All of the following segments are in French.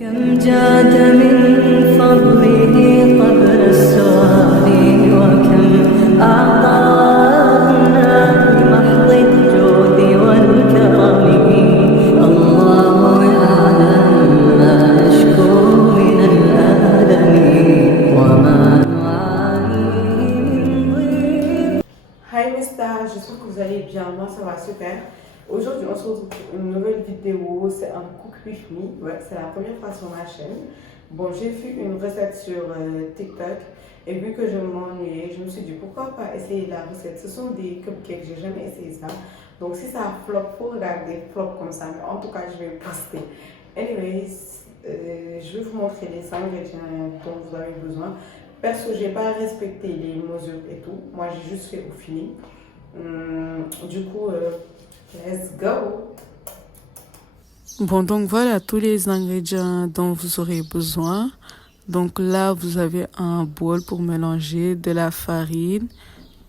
كم جاد من فضله قبل السؤال وكم أعطانا بمحض الجود والكرم الله يعلم ما نشكو من الألم وما نعاني من ضيق. Hi mes stars, j'espère que vous allez bien, moi ça va super. Aujourd'hui on se retrouve pour une nouvelle vidéo, c'est un cook with me, ouais, c'est la première fois sur ma chaîne. Bon, j'ai fait une recette sur TikTok et vu que je m'ennuyais, je me suis dit pourquoi pas essayer la recette. Ce sont des cupcakes, j'ai jamais essayé ça. Donc si ça flop, faut regarder flop comme ça, mais en tout cas je vais poster. Anyways, je vais vous montrer les ingrédients dont vous avez besoin. Perso, j'ai pas respecté les mesures et tout. Moi, j'ai juste fait au feeling. Du coup, let's go! Bon, donc voilà tous les ingrédients dont vous aurez besoin. Donc là, vous avez un bol pour mélanger de la farine,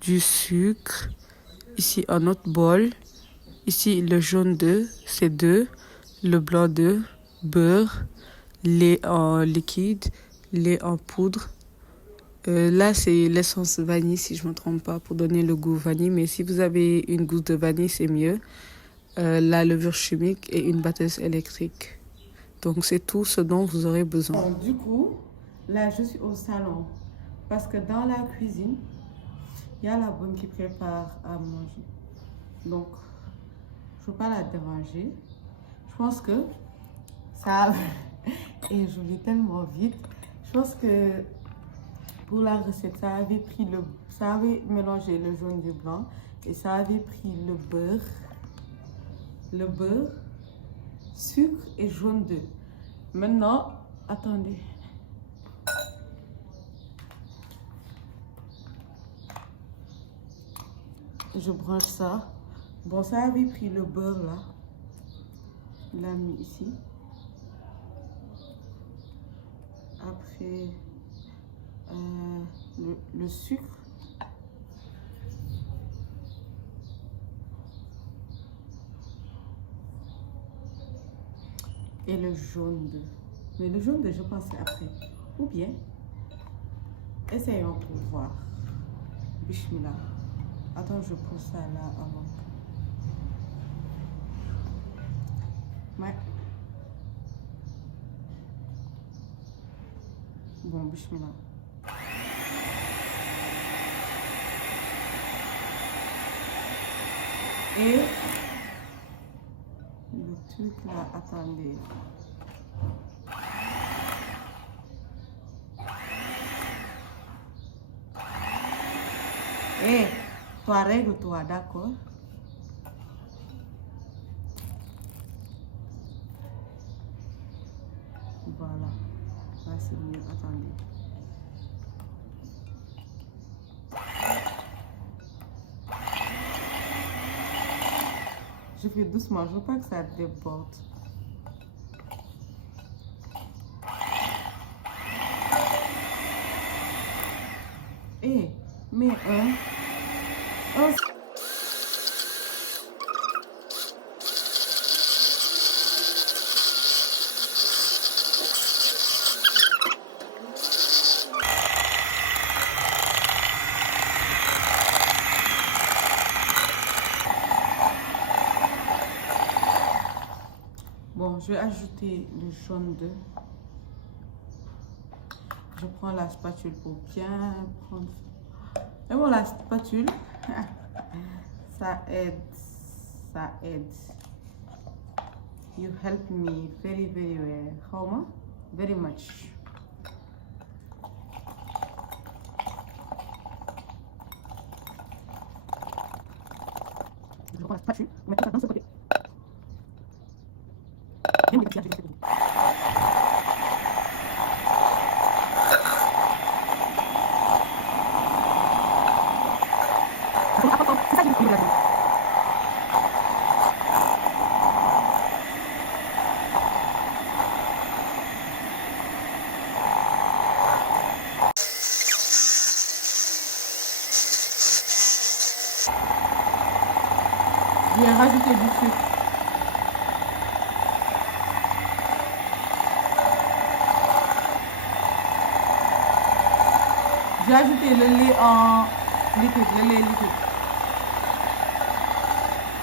du sucre. Ici, un autre bol. Ici, le jaune d'œuf, c'est 2. Le blanc d'œuf, beurre, lait en liquide, lait en poudre. Là, c'est l'essence vanille, si je ne me trompe pas, pour donner le goût vanille. Mais si vous avez une gousse de vanille, c'est mieux. La levure chimique et une batteuse électrique. Donc, c'est tout ce dont vous aurez besoin. Bon, du coup, là, je suis au salon. Parce que dans la cuisine, il y a la bonne qui prépare à manger. Donc, je ne veux pas la déranger. Je pense que ça... Et je vais tellement vite. Je pense que... Pour la recette, ça avait mélangé le jaune du blanc et ça avait pris le beurre, sucre et jaune d'œuf. Maintenant, attendez. Je branche ça. Bon, ça avait pris le beurre là. Il l'a mis ici. Après... le sucre et le jaune d'œuf. Mais le jaune d'œuf, je pensais après. Ou bien, essayons pour voir. Bismillah. Attends, je pose ça là avant. Ouais. Bon, bismillah. Et le truc là, attendez. Et toi, règle-toi, d'accord? Voilà. Là, c'est mieux. Attendez. Je fais doucement, je veux pas que ça déborde. Eh, mais bon, je vais ajouter le jaune d'œuf. Je prends la spatule pour bien prendre. Et bon, la spatule, ça aide. Ça aide. You help me very, very well. How very much. Je prends la spatule, on met tout ça dans ce côté. Bien modifié, je vais faire. C'est ça qui est là-dedans. J'ai rajouté du sucre. J'ai ajouté le lait en liquide, le lait liquide.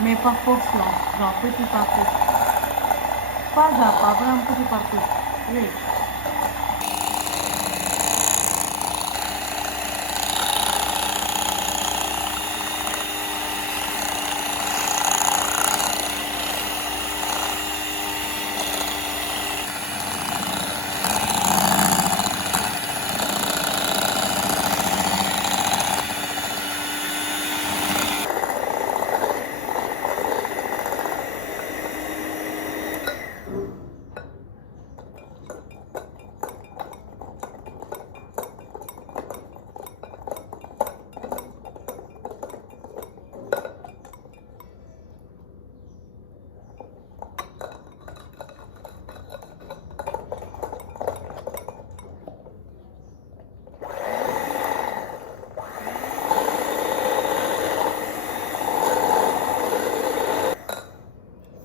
Mais par portion, genre petit par petit. Pas à pas, vraiment petit par petit. Oui.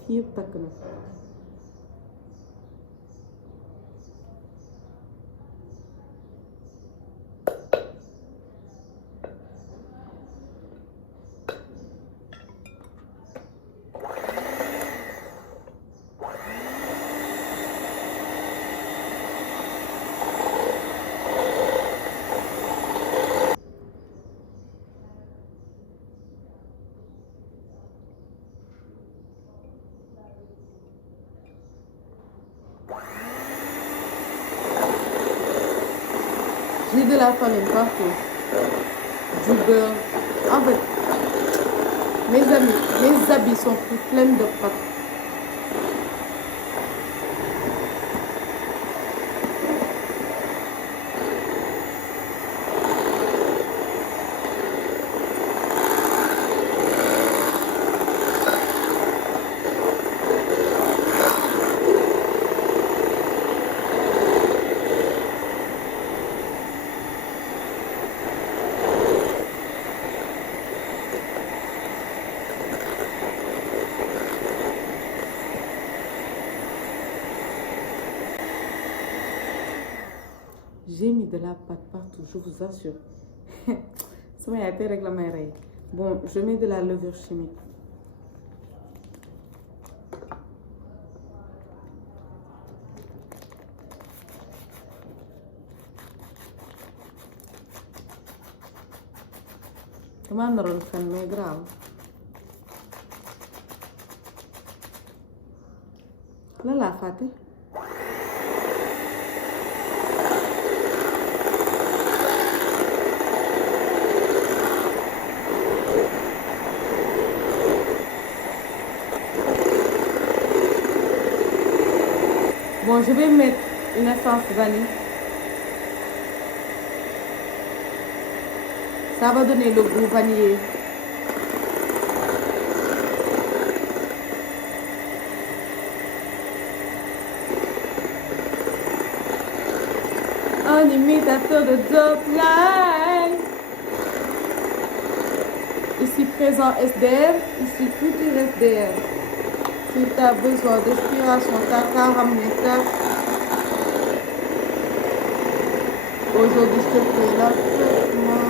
Yëpp takk na. J'ai de la farine partout, du beurre. En fait, mes habits sont pleins de pâtes. J'ai mis de la pâte partout, je vous assure. Sama yaay tey rek la may rey. Bon, je mets de la levure chimique. Dama naroon fen mais grave. La laa fàtte. Bon, je vais mettre une essence vanille. Ça va donner le goût vanillé. Un imitateur de Dopline. Ici présent SDR, ici futur SDR. Si tu as besoin d'inspiration, t'as qu'à ramener ça. Aujourd'hui, je te fais la fête, moi.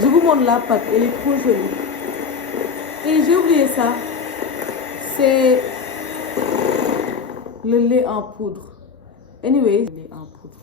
Je vous montre la pâte, elle est trop jolie. Et j'ai oublié ça. C'est le lait en poudre. Anyway, le lait en poudre.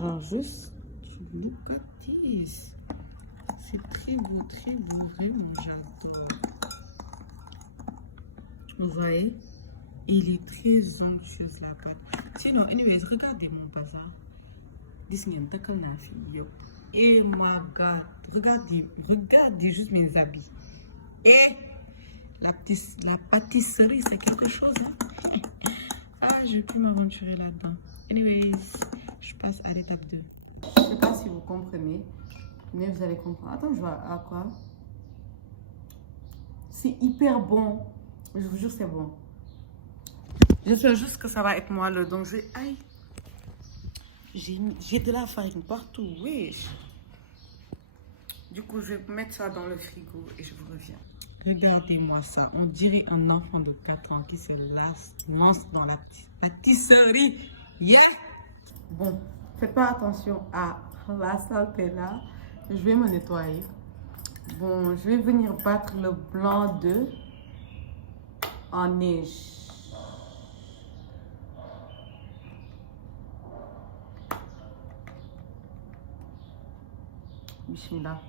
Genre juste, look at this. C'est très beau, vraiment j'adore. Vous voyez, il est très onctueuse la pâte. Sinon, anyways, regardez mon bazar. Et my God, regardez juste mes habits. Et la pâtisserie, c'est quelque chose. Ah, je vais plus m'aventurer là-dedans. Anyways, je passe à l'étape 2. Je sais pas si vous comprenez, mais vous allez comprendre. Attends, je vois à quoi. C'est hyper bon. Je vous jure, c'est bon. J'espère juste que ça va être moelleux. Donc, je vais... Aïe. J'ai de la farine partout. Wesh. Du coup, je vais mettre ça dans le frigo et je vous reviens. Regardez-moi ça. On dirait un enfant de 4 ans qui se lance dans la pâtisserie. Yeah! Bon, faites pas attention à la saleté là. Je vais me nettoyer. Bon, je vais venir battre le blanc d'œuf en neige. Bismillah.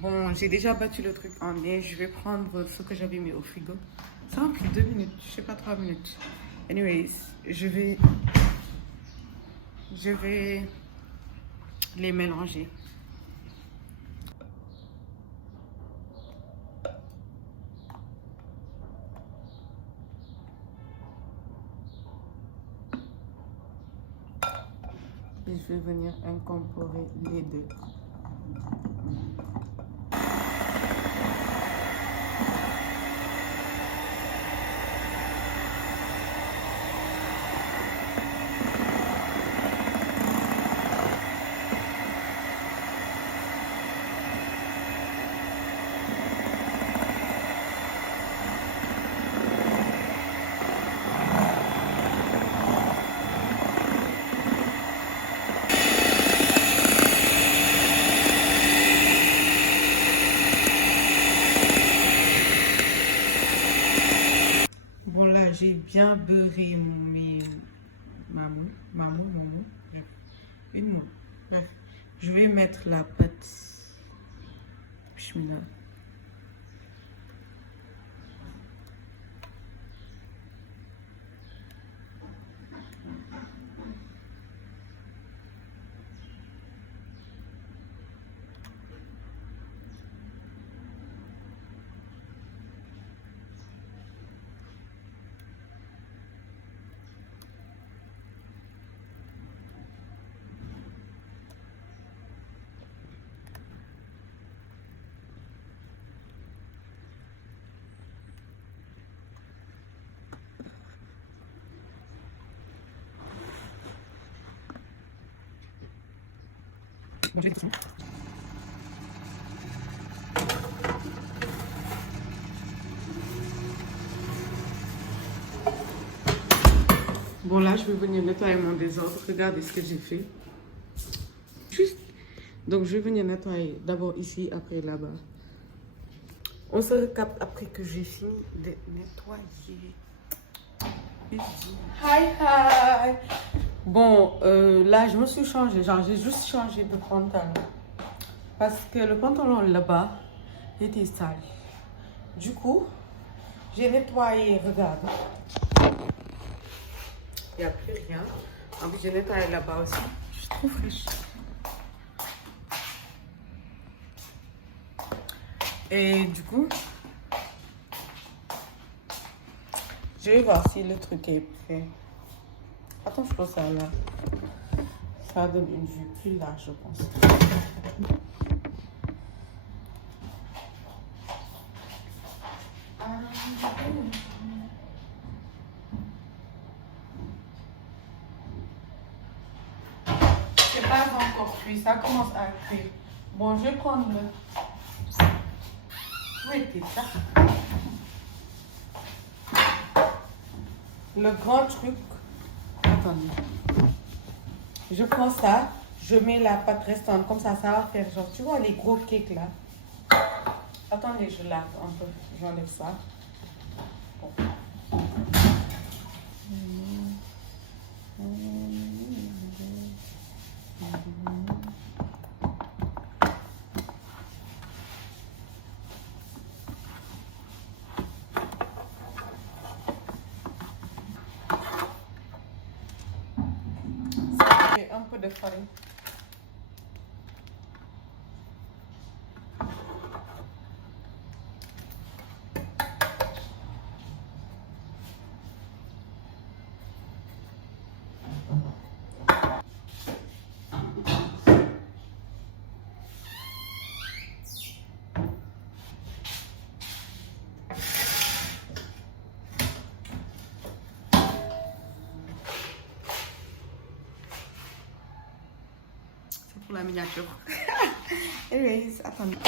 Bon, j'ai déjà battu le truc en neige. Je vais prendre ce que j'avais mis au frigo. Ça m'a pris 2 minutes, je sais pas, 3 minutes. Anyways, je vais les mélanger. Et je vais venir incorporer les deux. Bon là, j'ai bien beurré mes mamou, une mou. Bref, je vais mettre la pâte. Bismillah. Bon là, je vais venir nettoyer mon désordre. Regardez ce que j'ai fait. Juste. Donc je vais venir nettoyer d'abord ici, après là-bas. On se recapte après que j'ai fini de nettoyer. Hi hi. Bon, là je me suis changée. Genre j'ai juste changé de pantalon. Parce que le pantalon là-bas était sale. Du coup, j'ai nettoyé, regarde. Il n'y a plus rien. En plus, j'ai nettoyé là-bas aussi. Je suis trop fraîche. Et du coup, je vais voir si le truc est prêt. Attends, je pense ça là. Ça donne une vue plus large, je pense. C'est pas encore cuit, ça commence à cuire. Bon, je vais prendre le... Où était ça? Le grand truc. Attendez. Je prends ça, je mets la pâte restante, comme ça va faire genre, tu vois les gros cakes là. Attendez, je lave un peu, j'enlève ça. Bon. Un peu de farine. Pour la miniature. Anyways, attendez.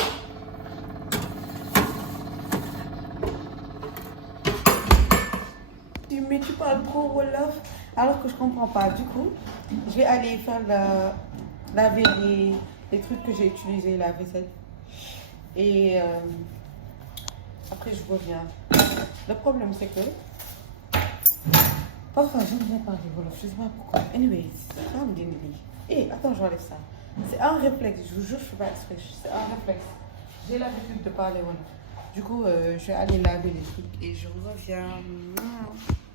Mais tu parles trop Wolof alors que je comprends pas. Du coup, je vais aller faire laver les trucs que j'ai utilisés, la vaisselle. Et après, je reviens. Le problème, c'est que parfois, j'aime bien parler Wolof. Je sais pas pourquoi. Anyways, ça me dénouille. Eh, attends, je enlève ça. C'est un réflexe, je vous jure, je ne fais pas exprès. C'est un réflexe. J'ai l'habitude de parler Wolof. Du coup, je vais aller laver les trucs et je reviens.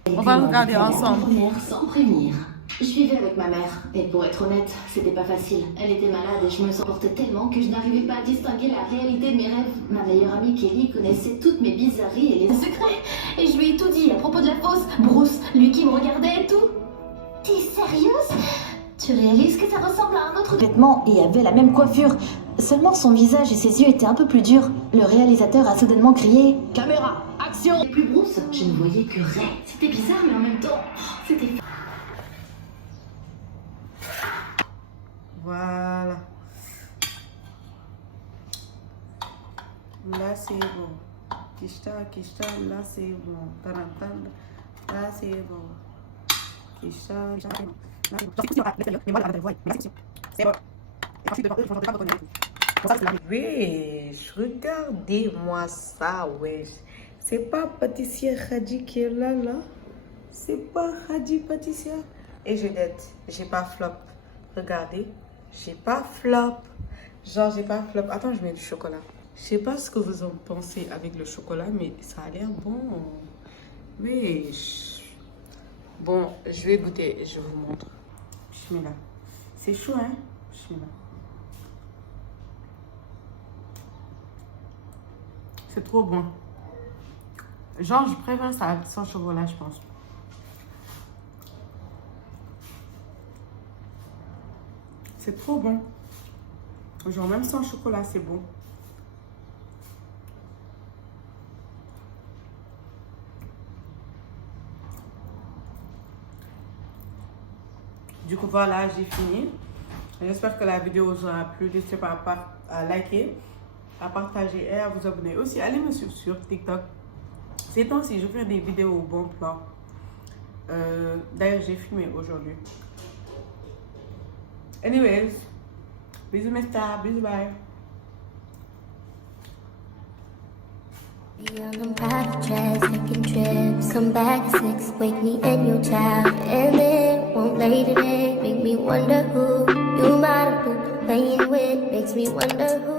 On va regarder ensemble. Sans prévenir. Je vivais avec ma mère, et pour être honnête, c'était pas facile. Elle était malade et je me sentais tellement que je n'arrivais pas à distinguer la réalité de mes rêves. Ma meilleure amie Kelly connaissait toutes mes bizarreries et les secrets, et je lui ai tout dit à propos de la fausse Bruce, lui qui me regardait et tout. T'es sérieuse? Tu réalises que ça ressemble à un autre vêtement et avait la même coiffure. Seulement son visage et ses yeux étaient un peu plus durs. Le réalisateur a soudainement crié « Caméra, action !» Et plus Bruce, je ne voyais que Ray. C'était bizarre mais en même temps, c'était... Voilà. Là, c'est bon. Kishta, là, c'est bon. Tarantan, là, c'est bon. Kishta, c'est bon. Wesh, regardez-moi ça, wesh. C'est pas pâtissier Khadi qui est là. C'est pas Khadi pâtissier. Et je dette, j'ai pas flop. Regardez, j'ai pas flop. Genre, j'ai pas flop. Attends, je mets du chocolat. Je sais pas ce que vous en pensez avec le chocolat, mais ça a l'air bon. Wesh. Bon, je vais goûter, je vous montre. Bismillah. C'est chaud, hein? Bismillah. C'est trop bon. Genre, je préfère ça sans chocolat, je pense. C'est trop bon. Genre, même sans chocolat, c'est bon. Du coup, voilà, j'ai fini. J'espère que la vidéo vous aura plu. N'hésitez pas à liker, à partager et à vous abonner. Aussi, allez me suivre sur TikTok. Ces temps-ci, je fais des vidéos au bon plan. D'ailleurs, j'ai filmé aujourd'hui. Anyways, bisous mes stars, bisous, bye. Be on the private jets, taking trips. Come back at 6, wake me in your town. And it won't lay today. Make me wonder who you might have been playing with. Makes me wonder who.